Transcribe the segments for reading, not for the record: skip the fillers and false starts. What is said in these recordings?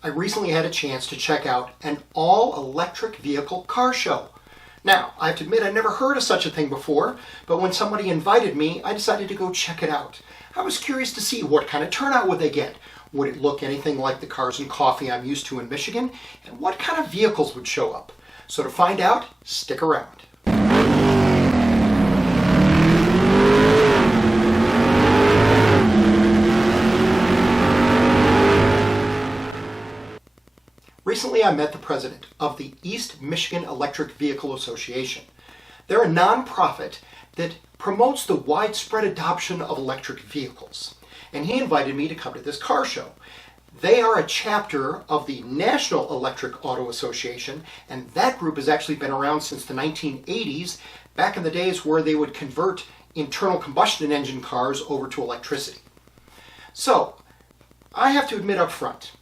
I recently had a chance to check out an all-electric vehicle car show. Now, I have to admit I've never heard of such a thing before, but when somebody invited me, I decided to go check it out. I was curious to see what kind of turnout would they get. Would it look anything like the cars and coffee I'm used to in Michigan? And what kind of vehicles would show up? So to find out, stick around. Recently, I met the president of the East Michigan Electric Vehicle Association. They're a nonprofit that promotes the widespread adoption of electric vehicles. And he invited me to come to this car show. They are a chapter of the National Electric Auto Association, and that group has actually been around since the 1980s, back in the days where they would convert internal combustion engine cars over to electricity. So, I have to admit up front,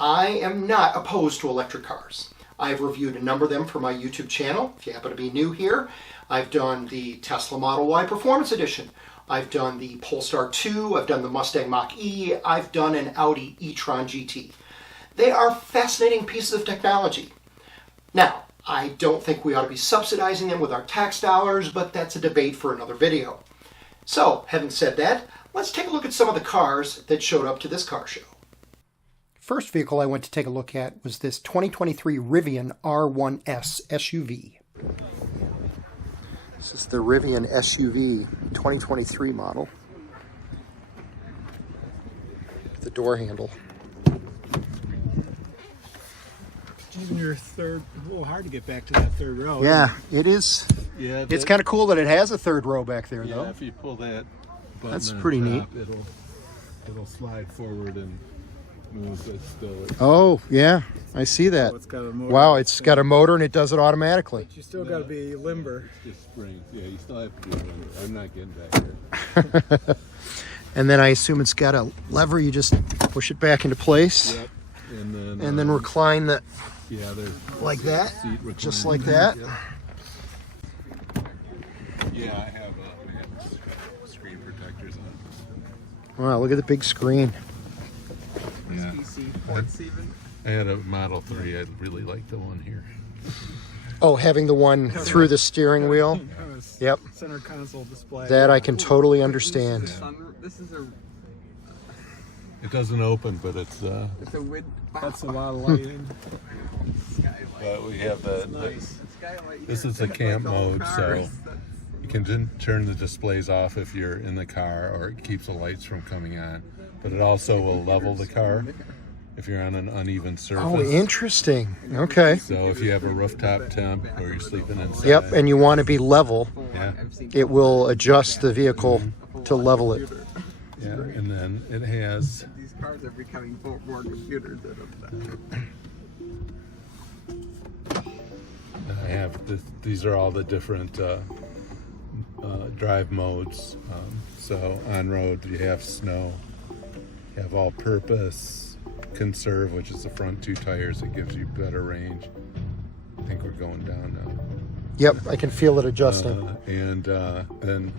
I am not opposed to electric cars. I've reviewed a number of them for my YouTube channel. If you happen to be new here, I've done the Tesla Model Y Performance Edition. I've done the Polestar 2, I've done the Mustang Mach-E, I've done an Audi e-tron GT. They are fascinating pieces of technology. Now, I don't think we ought to be subsidizing them with our tax dollars, but that's a debate for another video. So, having said that, let's take a look at some of the cars that showed up to this car show. First vehicle I went to take a look at was this 2023 Rivian R1S SUV. This is the Rivian SUV 2023 model. The door handle. Even your third, a little hard to get back to that third row. Yeah, it is. Yeah, it's kind of cool that it has a third row back there, yeah, though. If you pull that button, that's pretty neat. It'll slide forward and move it still. Oh, yeah, I see that. So it's got a motor. Wow, it's got a motor and it does it automatically. But you still got to be limber. It's just springs. Yeah, you still have to be limber. I'm not getting back there. And then I assume it's got a lever. You just push it back into place. Yep. And then recline the. Yeah, there's like that. Seat just like that. Yep. Yeah, I have screen protectors on. Wow, look at the big screen. Yeah. I had a Model 3. I really like the one here. Oh, having the one through the steering wheel? Yep. Center console display. That I can totally understand. Yeah. This is a. It doesn't open, but it's a wid. That's a lot of lighting. But we have the. Nice. This is the camp mode, so you can turn the displays off if you're in the car, or it keeps the lights from coming on. But it also will level the car if you're on an uneven surface. Oh, interesting. Okay. So if you have a rooftop temp or you're sleeping inside. Yep, and you want to be level. Yeah. It will adjust the vehicle to level it. Yeah, and then it has. These cars are becoming more computers. I have these are all the different drive modes. So on road you have snow. You have all-purpose, conserve, which is the front two tires. It gives you better range. I think we're going down now. Yep, I can feel it adjusting. And then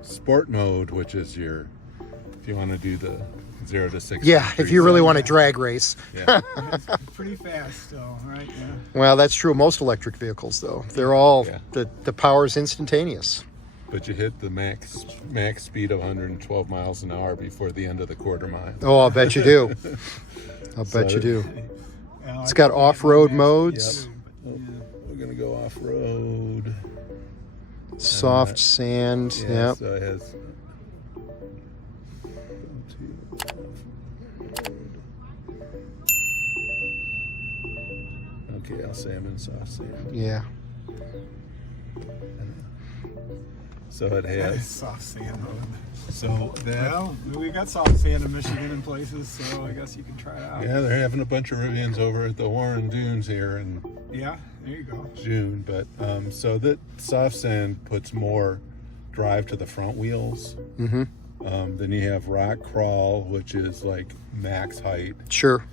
sport mode, which is if you want to do the 0 to 60. Yeah, if you really want to drag race. Yeah. It's pretty fast, though, right? Yeah. Well, that's true of most electric vehicles, though. They're all, the power is instantaneous. But you hit the max speed of 112 miles an hour before the end of the quarter mile. Oh, I'll bet you do. I'll bet you do. It's got off-road modes. Yep. We're going to go off-road. Soft sand. Yeah, Yep. so it has... Okay, I'll say I'm in soft sand. Yeah. So it has soft sand mode. So that. Well, we got soft sand in Michigan in places, so I guess you can try it out. Yeah, they're having a bunch of Rivians over at the Warren Dunes here in Yeah, there you go. June. But so that soft sand puts more drive to the front wheels. Mm-hmm. Then you have rock crawl, which is like max height. Sure.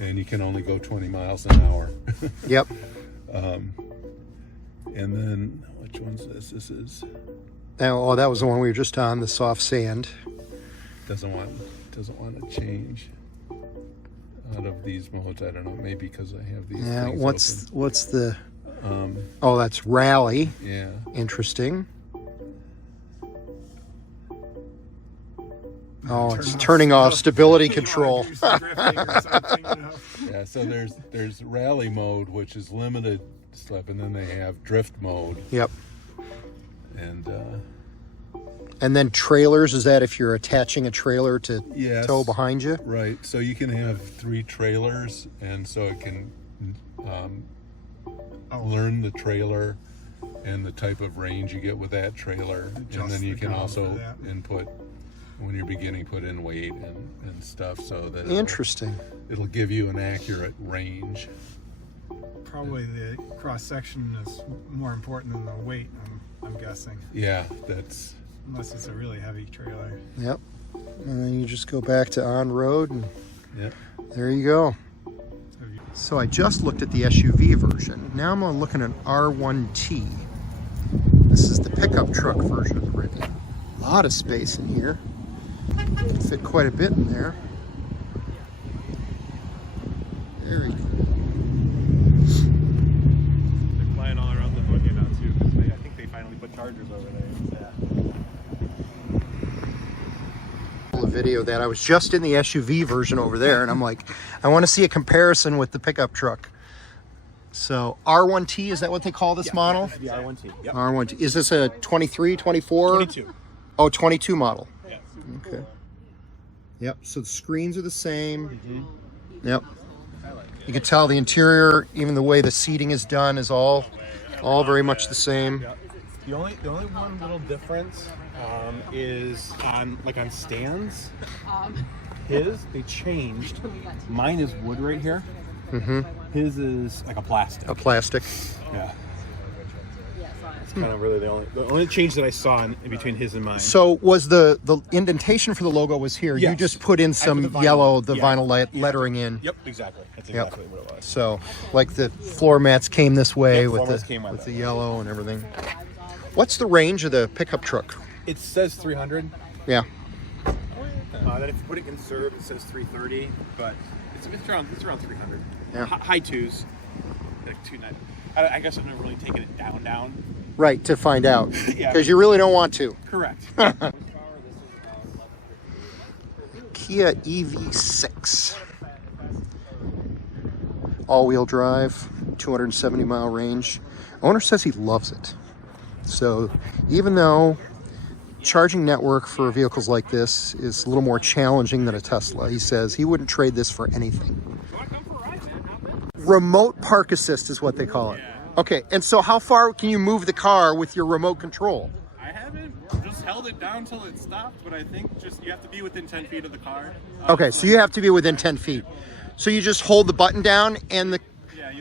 And you can only go 20 miles an hour. Yep. And then which one's this? This is. Oh, that was the one we were just on, the soft sand. Doesn't want to change. out of these modes. I don't know, maybe because I have these. Yeah, things what's the? open. Oh, that's rally. Yeah. Interesting. Oh, it's turning off stability control. Yeah, so there's rally mode, which is limited slip, and then they have drift mode. Yep. And then trailers, is that if you're attaching a trailer to yes, tow behind you? Right. So you can have 3 trailers, and so it can learn the trailer and the type of range you get with that trailer, and then you can also input, when you're beginning, put in weight and stuff, so that interesting. It'll give you an accurate range. Probably the cross section is more important than the weight, I'm guessing. Yeah, that's. Unless it's a really heavy trailer. Yep. And then you just go back to on road, and Yep. there you go. So I just looked at the SUV version. Now I'm looking at R1T. This is the pickup truck version of the Rivian. A lot of space in here. Fit quite a bit in there. Very cool. They're flying all around the buggy now too, because I think they finally put chargers over there. A video that I was just in the SUV version over there, and I'm like, I want to see a comparison with the pickup truck. So R1T, is that what they call this model? The R1T. Yep. R1T. Is this a 23, 24? 22. Oh, 22 model. Yes. Okay. Yep, so the screens are the same. Mm-hmm. Yep. You can tell the interior, even the way the seating is done, is all very much the same. Yep. The only one little difference is on stands. They changed. Mine is wood right here. Mm-hmm. His is like a plastic. A plastic. Yeah. It's kind of really the only change that I saw in between his and mine. So was the indentation for the logo was here? Yes. You just put in some the vinyl. yellow, the Yeah. vinyl lettering in. Yep, exactly. That's exactly what it was. So like the floor mats came this way Yep, with floor mats came with the it. yellow and everything. What's the range of the pickup truck? It says 300. Yeah. Then if you put it in serve, it says 330, but it's around 300. Yeah. High twos, like 290. I guess I've never really taken it down. Right, to find out. Yeah. Because you really don't want to. Correct. Kia EV6. All-wheel drive, 270 mile range. Owner says he loves it. So even though charging network for vehicles like this is a little more challenging than a Tesla, he says he wouldn't trade this for anything. Remote park assist is what they call it. Okay, and so how far can you move the car with your remote control? I haven't just held it down till it stopped, but I think just you have to be within 10 feet of the car. Okay, so you have to be within 10 feet. So you just hold the button down and the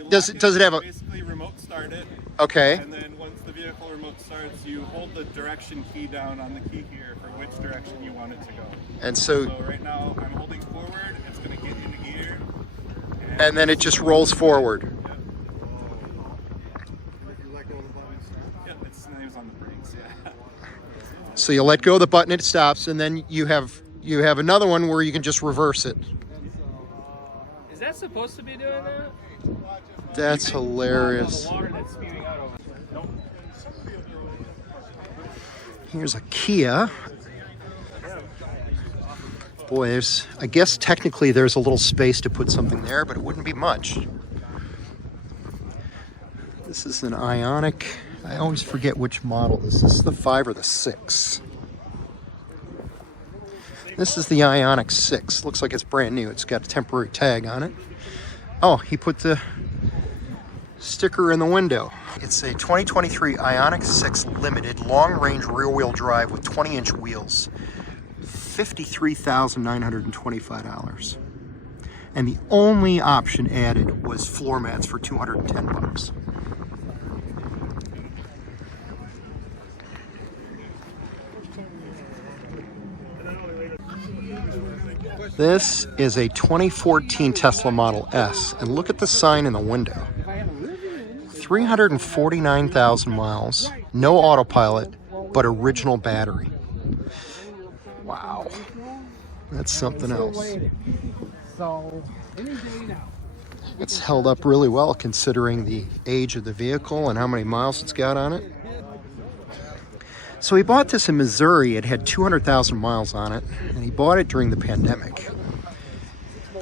does it have a basically remote start it? Okay. And then once the vehicle remote starts, you hold the direction key down on the key here for which direction you want it to go. And so right now I'm holding forward, it's going to get into gear. And then it just rolls forward. Yep, it's on the brakes, yeah. So you let go of the button, it stops, and then you have another one where you can just reverse it. Is that supposed to be doing that? That's hilarious. The water that's spewing out over. Nope. Here's a Kia. Boy, I guess technically there's a little space to put something there, but it wouldn't be much. This is an Ioniq. I always forget which model this is. This is the 5 or the 6. This is the Ioniq 6. Looks like it's brand new. It's got a temporary tag on it. Oh, he put the sticker in the window. It's a 2023 Ioniq 6 Limited long-range rear-wheel drive with 20-inch wheels. $53,925. And the only option added was floor mats for $210. This is a 2014 Tesla Model S, and look at the sign in the window. 349,000 miles, no autopilot, but original battery. Wow, that's something else. So It's held up really well considering the age of the vehicle and how many miles it's got on it. So he bought this in Missouri. It had 200,000 miles on it, and he bought it during the pandemic.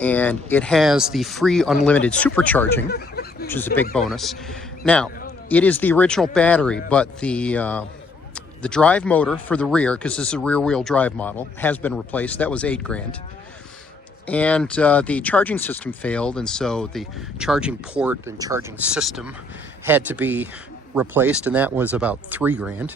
And it has the free unlimited supercharging, which is a big bonus. Now, it is the original battery, but the drive motor for the rear, because this is a rear-wheel drive model, has been replaced. That was $8,000. And the charging system failed, and so the charging port and charging system had to be replaced, and that was about $3,000.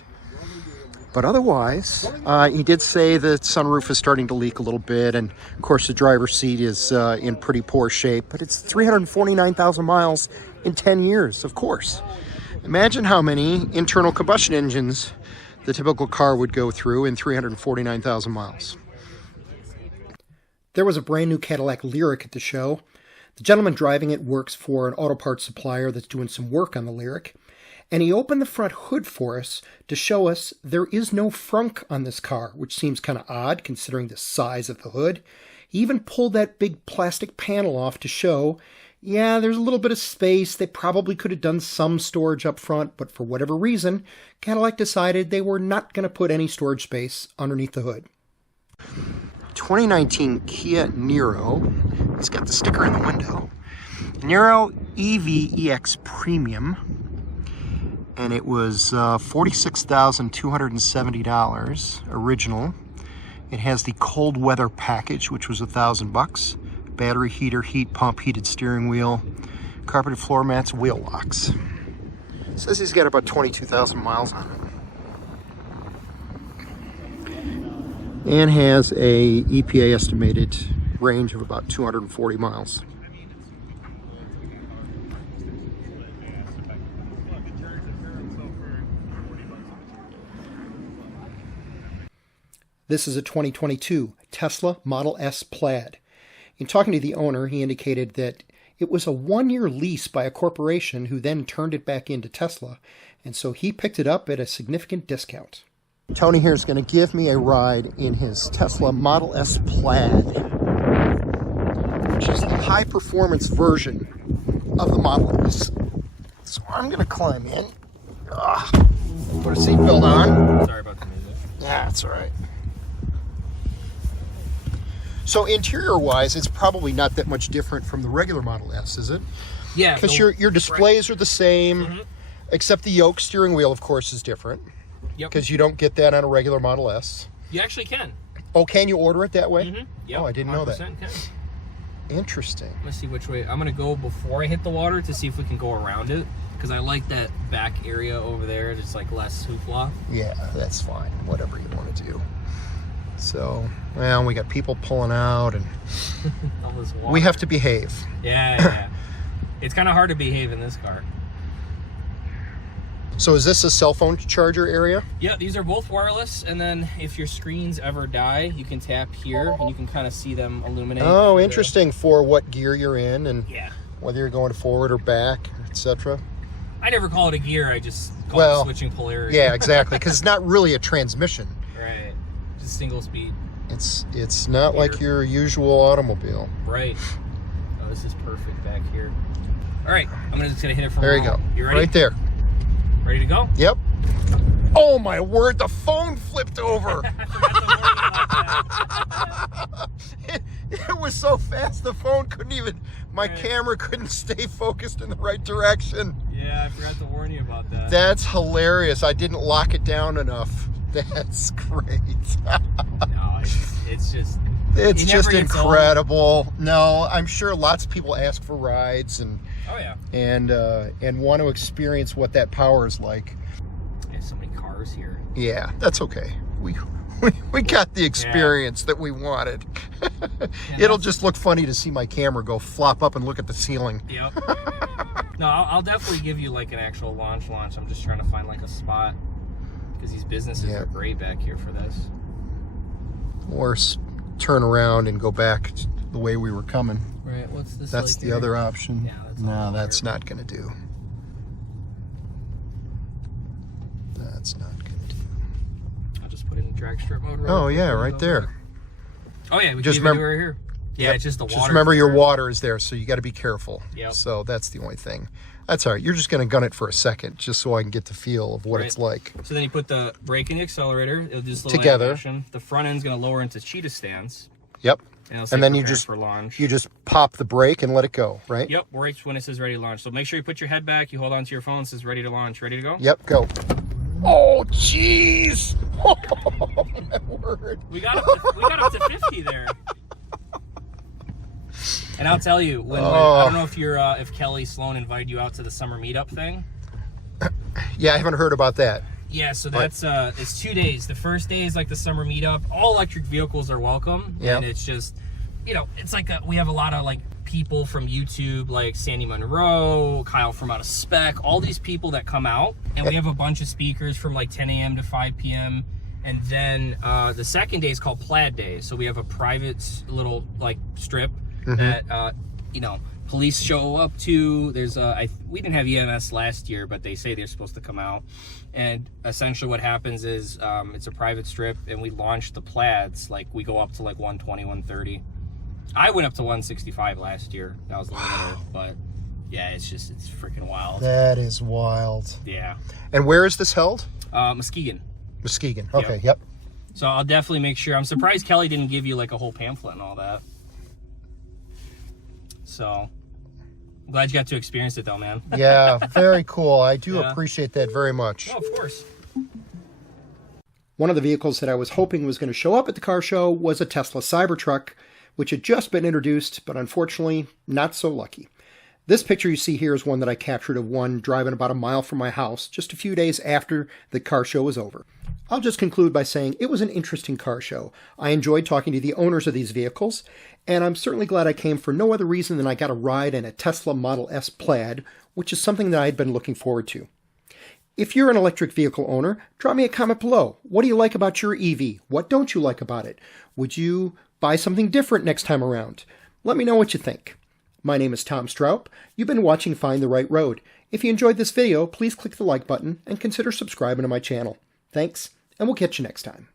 But otherwise, he did say the sunroof is starting to leak a little bit, and of course the driver's seat is in pretty poor shape, but it's 349,000 miles in 10 years, of course. Imagine how many internal combustion engines the typical car would go through in 349,000 miles. There was a brand new Cadillac Lyriq at the show. The gentleman driving it works for an auto parts supplier that's doing some work on the Lyriq. And he opened the front hood for us to show us there is no frunk on this car, which seems kind of odd considering the size of the hood. He even pulled that big plastic panel off to show, yeah, there's a little bit of space. They probably could have done some storage up front, but for whatever reason, Cadillac decided they were not going to put any storage space underneath the hood. 2019 Kia Nero. It's got the sticker in the window. Nero EX Premium. And it was $46,270 original. It has the cold weather package, which was $1,000. Battery heater, heat pump, heated steering wheel, carpeted floor mats, wheel locks. It says he's got about 22,000 miles on it. And has a EPA estimated range of about 240 miles. This is a 2022 Tesla Model S PLAID. In talking to the owner, he indicated that it was a one-year lease by a corporation who then turned it back into Tesla, and so he picked it up at a significant discount. Tony here is going to give me a ride in his Tesla Model S PLAID, which is the high-performance version of the Model S. So I'm going to climb in. Put a seatbelt on. Sorry about the music. Yeah, that's all right. So interior-wise, it's probably not that much different from the regular Model S, is it? Yeah. Because your displays are the same, except the yoke steering wheel, of course, is different. Yep. Because you don't get that on a regular Model S. You actually can. Oh, can you order it that way? Yep. Oh, I didn't know that. Can. Interesting. Let's see which way. I'm going to go before I hit the water to see if we can go around it. Because I like that back area over there. Just like less hoopla. Yeah, that's fine. Whatever you want to do. So, well, we got people pulling out, and All this water. we have to behave. Yeah. It's kind of hard to behave in this car. So is this a cell phone charger area? Yeah, these are both wireless, and then if your screens ever die, you can tap here, and you can kind of see them illuminate. Oh, interesting, for what gear you're in, and Yeah. whether you're going forward or back, etc. I never call it a gear, I just call it switching polarity. Yeah, exactly, because it's not really a transmission. Right. Just single speed. It's not like your usual automobile. Right. Oh, this is perfect back here. All right, I'm just gonna hit it from There you go. You ready? Right there. Ready to go? Yep. Oh my word, the phone flipped over. It was so fast the phone couldn't even, my camera couldn't stay focused in the right direction. Yeah, I forgot to warn you about that. That's hilarious. I didn't lock it down enough. That's great. No, it's just... It's just never gets incredible. No, I'm sure lots of people ask for rides and Oh, yeah. and want to experience what that power is like. There's so many cars here. Yeah, that's okay. We got the experience that we wanted. It'll just look funny to see my camera go flop up and look at the ceiling. Yep. No, I'll definitely give you like an actual launch. I'm just trying to find like a spot because these businesses are great back here for this. Or turn around and go back the way we were coming. Right, what's this? That's like the here? other option. Yeah, that's no, that's not going to do. That's not going to do. I'll just put it in drag strip mode. Oh, yeah, right there. Oh, yeah, we Just can even do remember- it right here. Yeah, it's just the water. Just remember your water is there, so you got to be careful. Yep. So that's the only thing. That's all right. You're just going to gun it for a second, just so I can get the feel of what it's like. So then you put the brake and the accelerator. It'll just together. Animation. The front end's going to lower into cheetah stance. Yep. And then you just pop the brake and let it go, right? Yep. Brakes when it says ready to launch. So make sure you put your head back. You hold on to your phone. It says ready to launch. Ready to go? Yep. Go. Oh, jeez. Oh, my word. We got up to 50 there. And I'll tell you, when I don't know if Kelly Sloan invited you out to the summer meetup thing. Yeah, I haven't heard about that. Yeah, so that's it's 2 days. The first day is like the summer meetup. All electric vehicles are welcome. Yeah. And it's just, it's like we have a lot of like people from YouTube, like Sandy Monroe, Kyle from Out of Spec, all these people that come out, and we have a bunch of speakers from like 10 a.m. to 5 p.m. And then the second day is called Plaid Day. So we have a private little like strip that police show up to. There's we didn't have EMS last year, but they say they're supposed to come out. And essentially what happens is it's a private strip, and we launch the Plaids. Like we go up to like 120, 130. I went up to 165 last year. That was the limiter, but yeah, it's freaking wild. That is wild. Yeah. And where is this held? Muskegon. Muskegon. Okay. Yep. So I'll definitely make sure. I'm surprised Kelly didn't give you like a whole pamphlet and all that. So I'm glad you got to experience it though, man. Yeah, very cool. I do appreciate that very much. Oh, of course. One of the vehicles that I was hoping was going to show up at the car show was a Tesla Cybertruck, which had just been introduced, but unfortunately not so lucky. This picture you see here is one that I captured of one driving about a mile from my house just a few days after the car show was over. I'll just conclude by saying it was an interesting car show. I enjoyed talking to the owners of these vehicles, and I'm certainly glad I came for no other reason than I got a ride in a Tesla Model S Plaid, which is something that I had been looking forward to. If you're an electric vehicle owner, drop me a comment below. What do you like about your EV? What don't you like about it? Would you buy something different next time around? Let me know what you think. My name is Tom Stroup. You've been watching Find the Right Road. If you enjoyed this video, please click the like button and consider subscribing to my channel. Thanks, and we'll catch you next time.